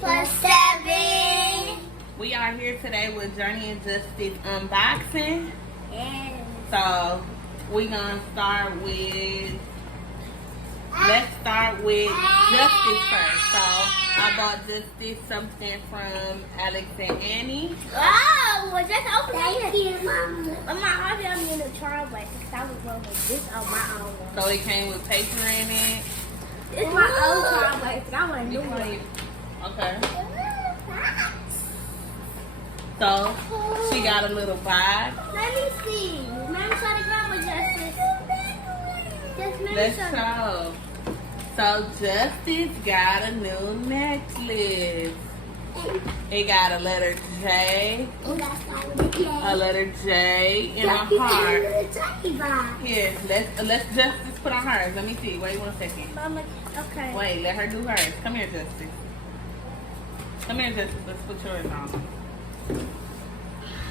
+7. We are here today with Journey and Justice unboxing. And So we're gonna start with. Let's start with Justice first. So I bought Justice something from Alex and Annie. oh, well, just open it. Thank you, Mama. Mama, I got me in the trial way because I was going with this on my own one. So it came with paper in it. It's my own trial way because I want a new one. Okay. So she got a little bag. Let me see. Let me try to grab with Justice. Just let me Let's show. show. So Justice got a new necklace. It got a letter J, a letter J, and a heart. Here, let's Justice put on hers. Let me see. Wait 1 second. Mama, okay. Wait, let her do hers. Come here, Justice. Come here, Justice. Let's put yours on.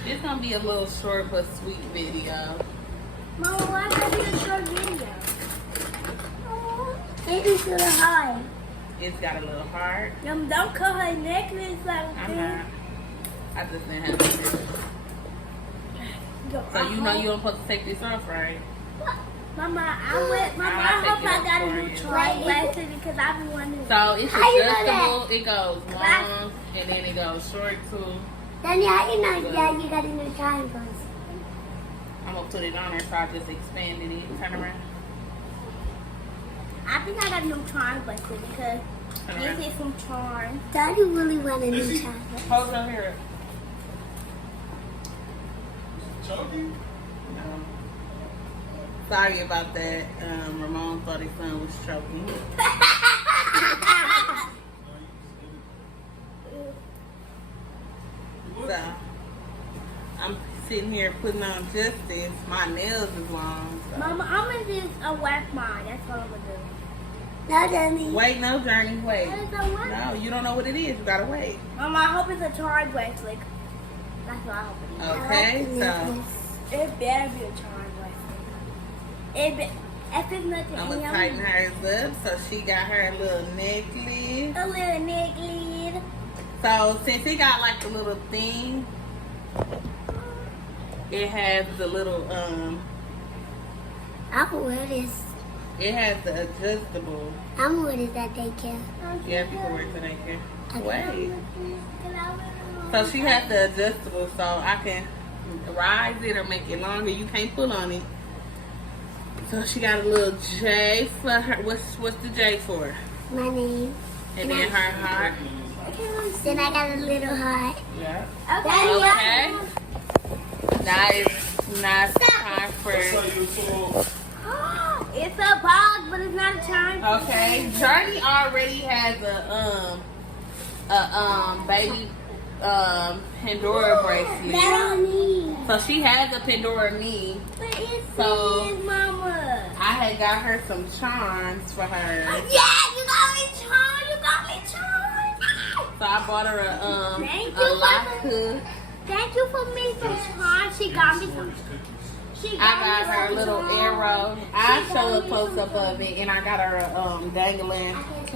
It's gonna be a little short but sweet video. Mama, why can't you do a short video? It's a little hard. It's got a little heart. Don't cut her necklace like I'm this. not. I just didn't have it. So you know you're supposed to take this off, right? Mama, I hope I got a new toy lesson because I've been wondering. So it's How you know adjustable. It goes long and then it goes short too. Danny, how you know that you got a new triangle? I'm gonna put it on there so I just expanded it. Turn around. I think I got a new charm bracelet because this is some charm. Daddy really want a new child. Hold on here. Choking? Sorry about that. Ramon thought his son was choking. So I'm sitting here putting on Justice. My nails is long. So. Mama, I'm gonna just whack mine. That's what I'm gonna do. No, Daddy. Wait, no, Journey, wait. That is a what? No, you don't know what it is. You gotta wait. Mama, I hope it's a charm bracelet. That's what I hope it is. Okay, so It better be a charm bracelet. If it's nothing I'm gonna tighten hers up. So she got her little necklace. a little necklace. So since it got like the little thing, it has the little I can wear this. it has the adjustable. I'm gonna wear this at daycare. Yeah, you can wear it today here. Wait. Wait. So she has the adjustable, so I can rise it or make it longer. You can't pull on it. So she got a little J for her. What's the J for? My name. And then her heart. Then I got a little heart. Yeah. Okay. Okay. Now it's time for. It's a box, but it's not a charm. Okay. Journey already has a baby Pandora bracelet. That on me. So she has a Pandora knee. But it's So- big, Mama. I had got her some charms for her. Yeah, you got me charmed. You got me charmed. So I bought her Thank a you, lock Mama. hook. Thank you for me some charms. She got me some. She I got her a me some little charms. arrow. I'll She show got a me close some up of it, and I got her a two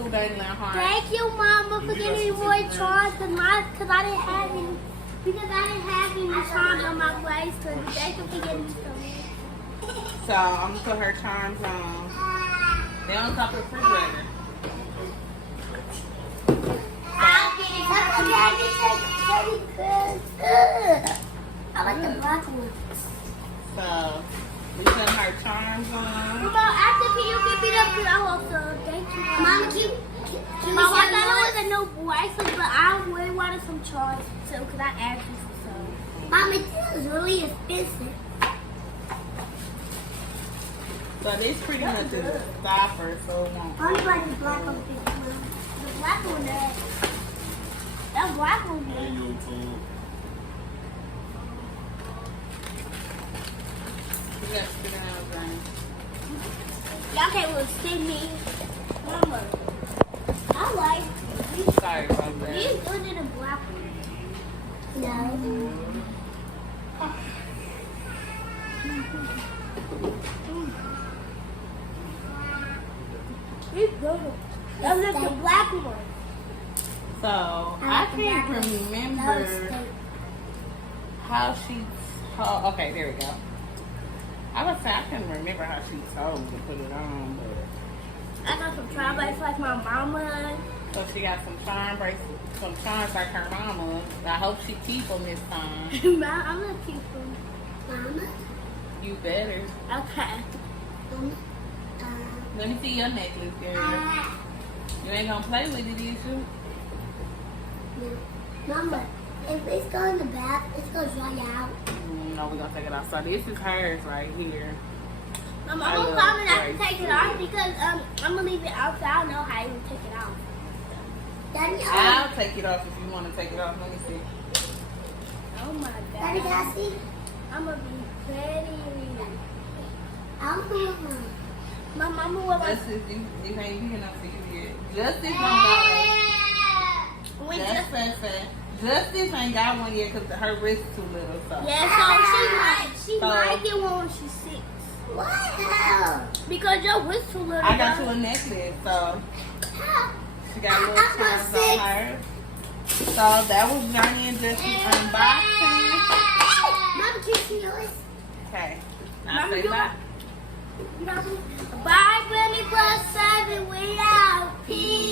dangling hearts. Thank you, Mama, for getting me more charms because I didn't have any. Because I didn't have any charms on my bracelet. Thank you for getting me some. So I'm gonna put her charms on. They on top of the refrigerator. I like the black one. So we put her charms on. Mama, after you give me the also, thank you. Mama, can Mama, I thought it was a new bracelet, but I really wanted some charms too because I asked you for some. Mama, this is really expensive. So this pretty much is a stopper, so it won't. I only like the black one. The black one, that black one. You got to spit it out, Brian. Y'all can't really see me. Mama, I like Sorry about that. these good in the black one. No. These good. That was the black one. So I like the can't black ones. remember Those stink. how she told. Okay, there we go. I was saying I couldn't remember how she told to put it on, but I got some trial bites like my mama. so she got some charm bracelets, some charms like her mama. I hope she keep them this time. I'm gonna keep them. Mama. You better. Okay. Mama. Let me see your necklace, girl. You ain't gonna play with it, is you? No. Mama, if it's go in the bath, it's gonna dry out. No, we're gonna take it off. So this is hers right here. I'm I gonna love probably not to bracelets. take it off because I'm gonna leave it outside. I don't know how you take it off. Daddy, I'll take it off if you want to take it off. Let me see. Oh my Daddy, can I god. see? I'm gonna be pretty. I'm going. My mama will like. Justice, you ain't big enough for you yet. Justice don't got We That's just. fast. Justice ain't got one yet because her wrist too little. So Yeah, so she might get one when she's 6. What? How? Because your wrist too little. I got you girl. a necklace. So How? she got little I'm charms not on her. So that was Johnny and Justice unboxing. Mama, can you see yours? Okay. Now Mama, say you- bye. Bye, Granny Plus 7. We out. Peace.